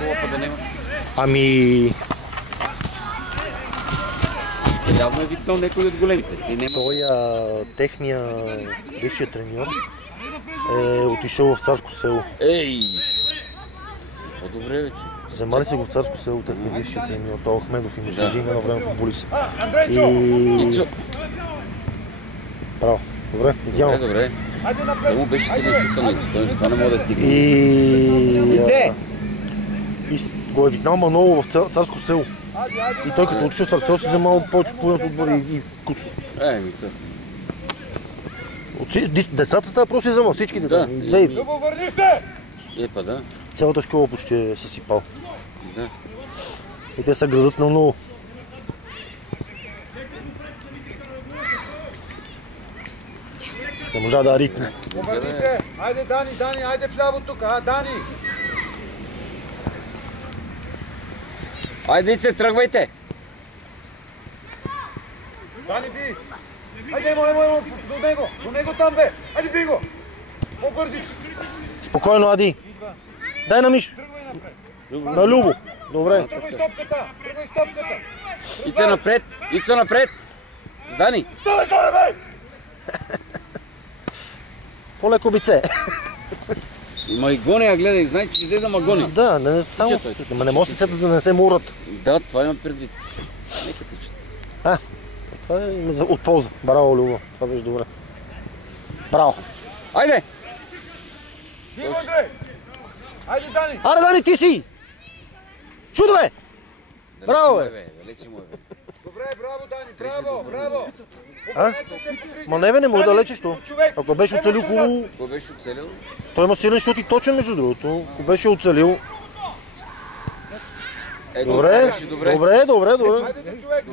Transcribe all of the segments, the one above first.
такова, па да няма. Ами... Явно е викнал някой от големите. Той, техния бившия треньор е отишъл в Царско село. Ей! По-добре вече. Вземали се го в Царско село, техния бившия треньор, той Ахмедов и между един едно време футболист. И... Браво, добре, идеално. Добре. Той му беше селищителница, той това не може да стигне. И го е викнал Маноло в Царско село. И той като отишъл в Царско село си вземал повече от половината отбор и Кусо. Децата става просто и вземал, всички деца. Любо, върни се! Епа, да. Цялата школа почти е съсипал. Да. И те са градът на много. Не можа да ритне. Обърни се! Айде, Дани, айде вляво тук, Дани! Айде, се, тръгвайте! Дани, би! Айде, емо, до него там, бе! Айде, би го! По-бързи! Спокойно, Ади! Дай на Мишо! На Любо! Добре! Тръгвай стопката! Ица напред! Дани! Стой, бе! По-леко бице! Има и гони, гледай, знай, че излезе да гони. Да, не само ма не може да се сетят да не се мурат. Да, това имам предвид. Нека тичат. Това е от полза. Браво, Любо. Това беше добре. Браво! Айде! Дима, Андрей! Айде, Дани! Аре, Дани, ти си! Чудо, бе! Браво, бе! Добре, браво, Дани, браво! Ма не мога да лечиш то. Ако беше оцелил хубаво... Кой беше оцелил? Той има силен шут и точен между другото. Ако беше оцелил... Добре. Айде, човек!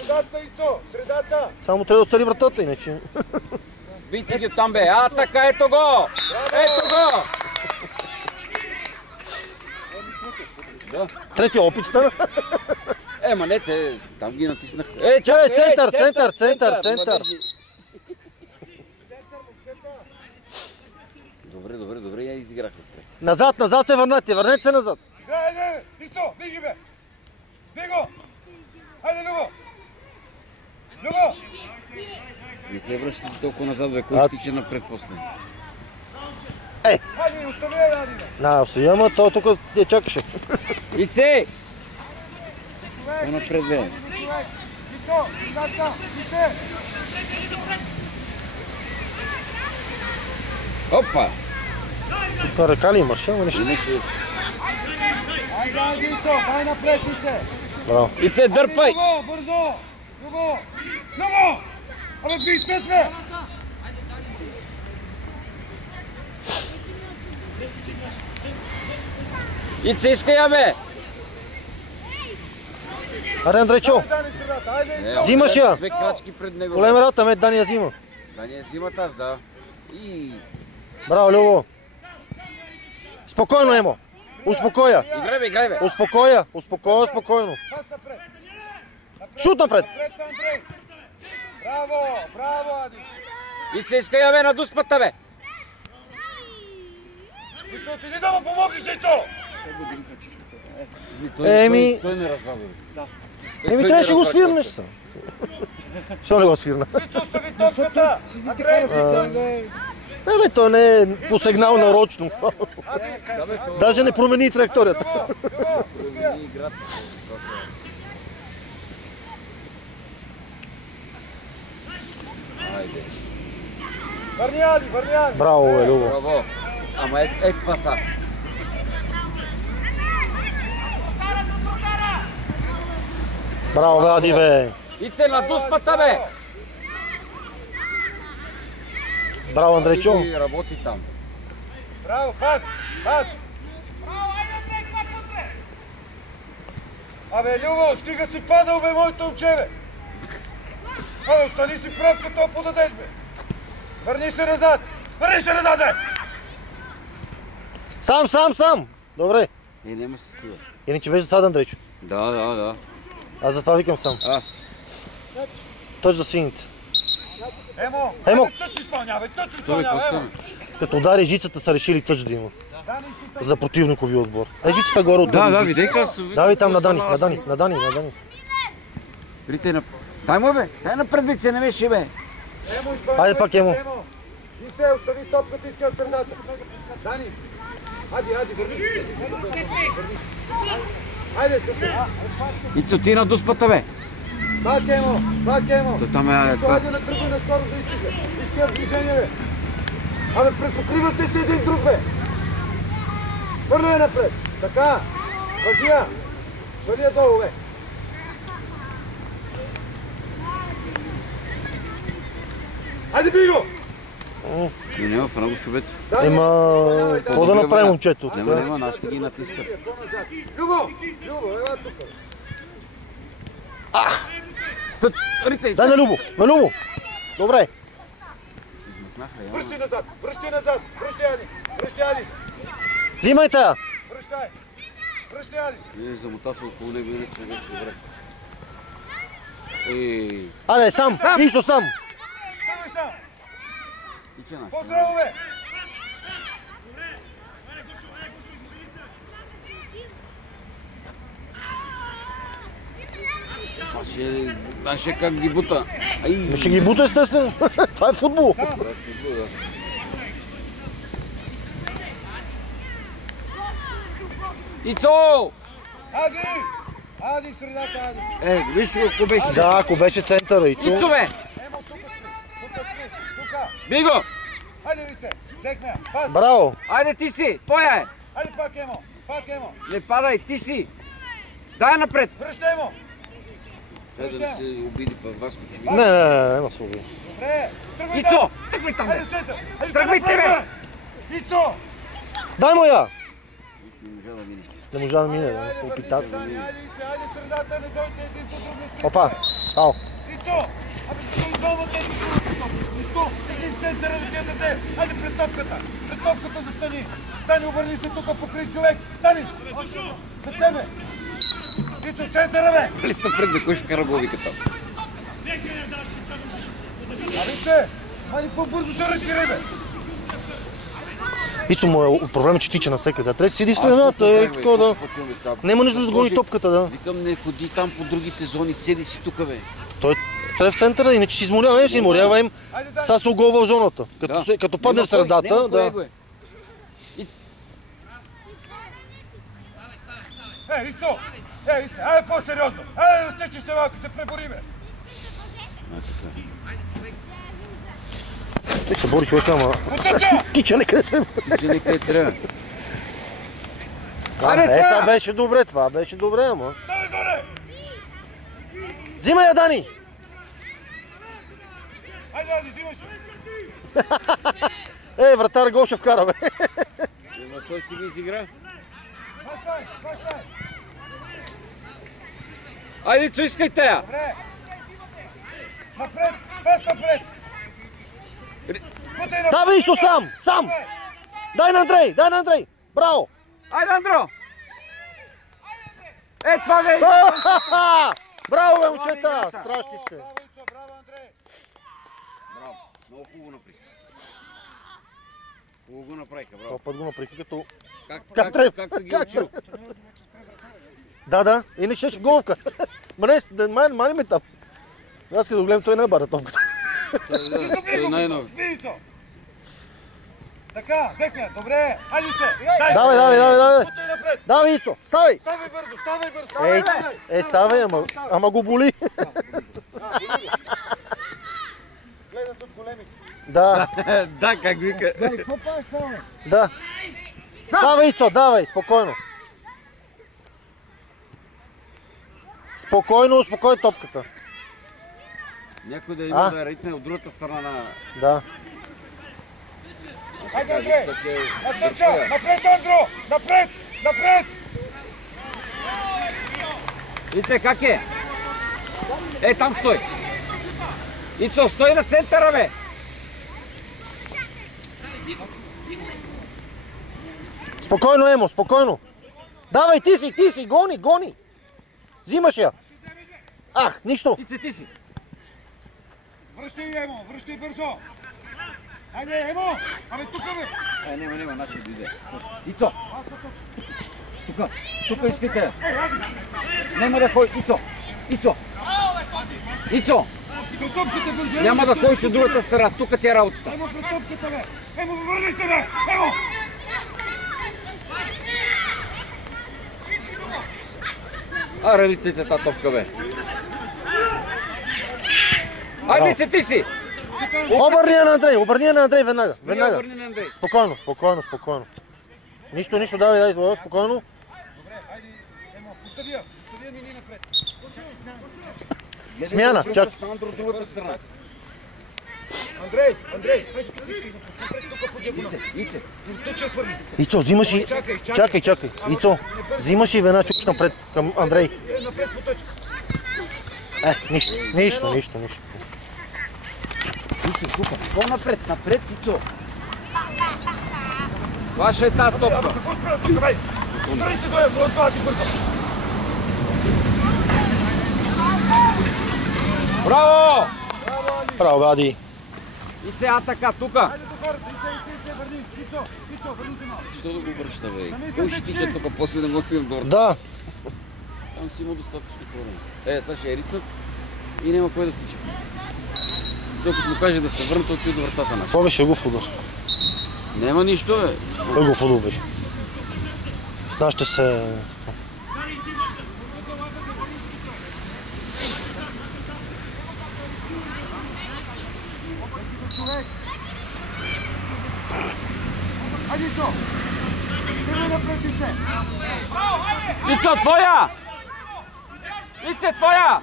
Средата, Ицо! Средата! Само трябва да оцели вратата, иначе... Бийте ги там, бе! Така, ето го! Ето го! Третия опит стана. Ма не, те там ги натиснах. Център! Добре, я изиграхме. Назад се върнете се назад. Айде, Ицо, биги, бе! Биго! Айде, Любо! Не се връщате толкова назад, бе, кой ще тича напред после. Айде, остави я, Дани! Остави, ама той тук я чакаше. Ице! По-напред, бе. Ицо, Ице! Опа! Тук ръка ли имаш, ама нещо? Имаше... Айде, Ицо, дай напред, Ице! Браво. Ице, дърпай! Бързо! Любо! Абе, би изтъчве! Ице, искай я, бе! Аре, Андрейчо! Взимаш я! Две крачки пред него. Голема рата, Дани я взима. Дани я взимат аз, да. Браво, Любо! Спокойно, Емо! Успокоя! Играй, бе! Спокойно! Шут напред! Браво, Ади! Ице, искай я, бе, на дуспата, бе! Ито, ти не да му помогнеш, Ито! Еми... Той не развага. Трябваше да го свирнеш са. Що не го свирна? Ито, остави топката! Андрей! Не, той не е посегнал нарочно. Даже не промени траекторията. Промени играта. Айде. Върни, Ади! Браво, бе, Любо. Браво. Ама това са. Браво, бе, Ади, бе. Ице, на дуспата, бе! Браво, Андрейчо. И работи там. Браво, пас! Браво, айде, Андрей, пак после! Абе, Любо, стига си падал, бе, моето момче, бе! Абе, остани си прав, като подадеш, бе! Върни се назад, бе! Сам! Добре. Няма се сила. Иначе беше сад, Андрейчо. Да. Аз затова викам сам. Тъч за сините. Емо! Емо! Тъч изпълнявай, Той е какво стана? Като удари жицата са решили тъч да има. за противникови отбор. Жицата горе от Да, видеха. Давай там на Дани. Рите, дай му бе, дай напред бе, че не беше бе. Хайде пак, Емо. Дице, остави топката, иска от средата. Дани, хайде, върви. Хайде, тук. Ицо, ти на дуспата бе. Пак, Емо. То там е... Хайде на тръгване скоро за изтига. Иска движение, бе. Абе, препокривате се един друг, бе. Хвърли я напред. Така. Въжи я. Хвърли я долу, бе. Хайде, би го! Няма в много шубет. Ема, какво да направим, момчето? Няма, нас ще ги натискат. Любо, ела тук. Рите, Дай на Любо. Добре. Връщай назад, връщай Ади. Взимайте я. Връщай Ади. Замота се около него, иначе не беше добре. Аре, сам. Исо сам. Тръгвай сам. Тича наш. По-здраво, бе. Ще как ги бута. Ще ги бута, естествено. Това е футбол. Ицо! Ади в средата, Ади. Виж го, ако беше. Да, ако беше центъра, Ицо Ицо. бе! Би го! Хайде, Вице, взехме я. Пас. Браво. Айде ти си! Твоя е! Хайде пак, Емо. Не падай, ти си! Дай напред! Връщай, Емо. Трябва да се обиди па Васко. Не, няма слабо. Добре. Тръгвай Ицо! там. Тръгвай там! Хайде, сета. Тръгвайте, бе! Ицо. Дай му я. Не можа да мине. Не можа да мине, да. Опита се. Хайде, средата, не дойде един по друг. Опа. Ау. Ицо. Абе, стой двамата, Ицо. Един центъра да ти даде. Хайде пред топката. Застани. Стани, обърни се тук, покрий човек. Стани. За тебе. Ицо, центъра, бе. Дали сте пред да кой ще кара главиката? Абе, хайде по-бързо се разшири, бе. Ицо му е проблем, че тича навсекъде. Трябва да седи в средата, е така да... Нема нещо да гони топката, да. Викам, не ходи там по другите зони, седи си тук, бе. Той трябва в центъра, иначе си изморява им. Сега се оголва в зоната. Като падне в средата, да. Ицо! Айде по-сериозно! Айде да стечеш се малко, се пребори, бе! Те се бори човека, ама... Тича не къде трябва. Това беше добре, ама... Давай горе! Взимай я, Дани! Айде, Ади, взимаш! Вратар гол ще вкара, бе. Той си ги изигра. Пащай! Айде, Ицо, искайте я! Добре! Напред! Пас напред! Давай, Исо, сам! Дай на Андрей! Браво! Айде, Андро! Това бе! Браво, бе, момчета! Страшни сте! Браво, Андрей! Браво, много хубаво направиха. Хубаво го направиха, браво. Това път го направиха като... Както ги учил. Да, иначе ще в головка. Мани ме там. Аз като гледам, той не бара топката. Той е най-нови. Така, взехме, добре, айде се! Давай! Давай, Ицо, ставай! Ставай бързо! Ставай, ама го боли. Гледат от големите. Да. Да, как вика. Какво правиш само? Да. Давай, Ицо, давай, спокойно. Спокойно топката. Някой да има да ритне от другата страна на... Да. Хайде, Андрей! Напред, Андро! Напред! Ице, как е? Там стой! Ицо, стой на центъра, бе! Спокойно, Емо, спокойно. Давай, ти си, гони! Взимаш я. Нищо. Ице, ти си. Връщай, Емо, връщай бързо! Айде, Емо! Абе, тука бе! Нема, начин дойде. Ицо! Тука искайте. Нема да ходи. Ицо! Няма да ходиш от другата страна. Тука ти е работата. Емо, пред топката бе! Емо, върни се бе! Емо! Аре, литайте тази топка бе. Айде, Лице, ти си! Обърни я на Андрей веднага. Обърни на Андрей. Спокойно. Нищо, давай, спокойно. Добре, айде, Емо, постави я ни напред. Смяна, чак. От другата страна. Андрей, хайде, тука по диагонал. Ице. Тъче хвърли. Ицо, взимаш и... Чакай. Ицо, взимаш и веднага чукаш напред към Андрей. Напред по точка. Нищо. Ицо, тука. По-напред, Ицо. Ваша е тази топка. Какво спря тука, бе? Върни се горе, това ти бързо. Браво! Браво, Ади. Ице, атака, тука. Айде до хората, Ице, върни. Ицо, върни се малко. Що да го обръща, бе? Кой ще тича тук, после да го стигнем до врата? Да. Там си има достатъчно хора. Сега ще е ритмът и няма кой да тича. Докато му каже да се върне, той отиде до вратата на. Това беше го фудър. Няма нищо, бе. Го фудър беше. В нашите се... Айде, Ицо! Тръгвай напред, Ице! Ицо, твоя! Ице, твоя!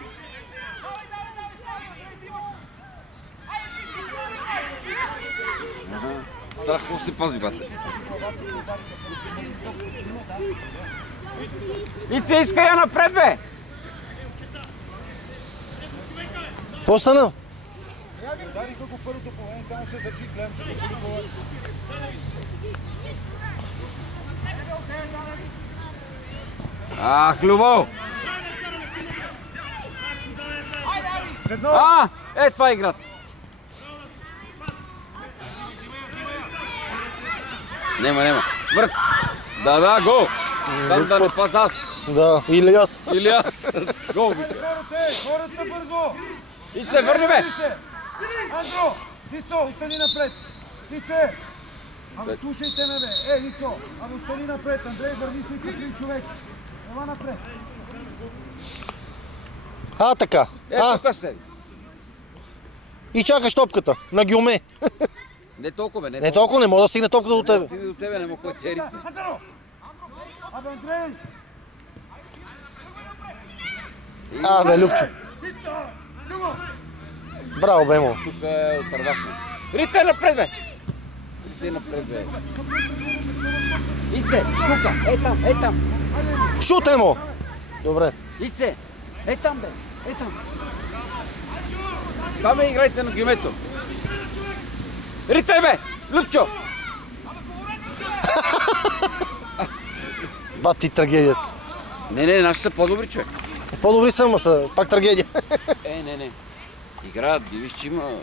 Страх, какво се пази, бате? Ице, иска я напред, бе! Какво стана? Удариха го първото половина, само се държи, гледам, че го полувала. Любов! Това е играта. Нема. Врат! Да, гол! Там да не пас аз. Да, или аз. Гол, бите. Хората бързо! Ице, върни бе! Андро! Ицо, остани напред! Ице! Абе, слушайте ме, бе! Ицо! Абе, остани напред! Андрей, върни се и покри човек! Ела напред! Така. Тука седи. И чакаш топката. На гюме. Не толкова, бе. Не толкова, не мога да стигне топката до тебе. До тебе не мога кой ти е ритм. Андро! Абе, Андрей! Бе, Любчо. Ицо! Любо! Браво, бе, му. Тук отървахме. Рите напред, бе! Ице, тука, там. Шут, Емо! Добре. Ице, там, бе, там. Там играйте на гимето. Рите, бе, Любчо! Бати трагедията. Не, нашите са по-добри, човек. По-добри са, ама са пак трагедия. Не. Играят ги, виж, че има...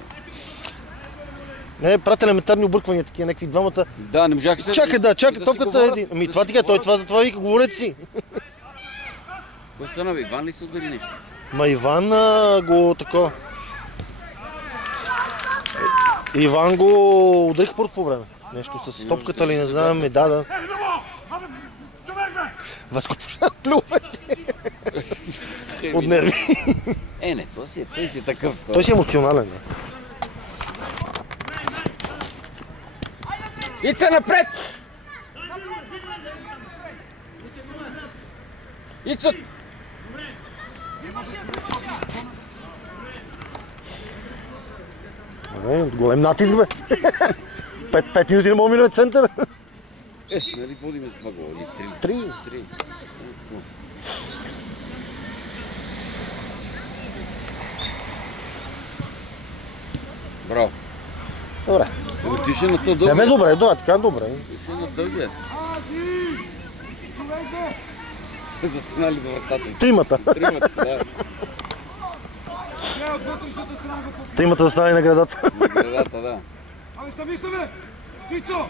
Не, правят елементарни обърквания, такива някакви двамата. Да, не можах се... Чакай, топката е един. Това ти кажа, това затова вика, говорете си. Кой стана, бе? Иван ли се удари нещо? Иван го тако... Иван го ударих по време. Нещо с топката ли, не знам, да. Васко плю вече. От нерви. Не, той си е такъв. Той си е емоционален. Ице напред! Ицо! Голем натиск, бе. 5 минути не мога мине център. Нали водиме с 2 гола? 3. Браво. Добре. Отише на то дълго. Не, добре, така добре. Отише на дългия. Застанали до вратата. Тримата, да. Тримата застанали на градата. На градата, да. Абе, сами се, бе! Кицо!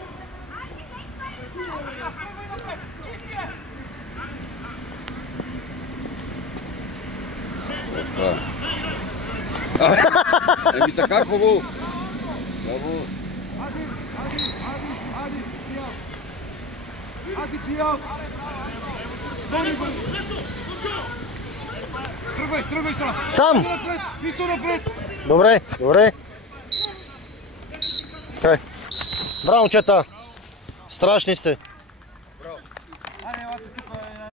Еми така, хубаво. Хубаво. Ади, пиял! Тръгвай сега! Сам! Кицо напред! Добре, добре. Край. Браво, момчета! Страшни сте!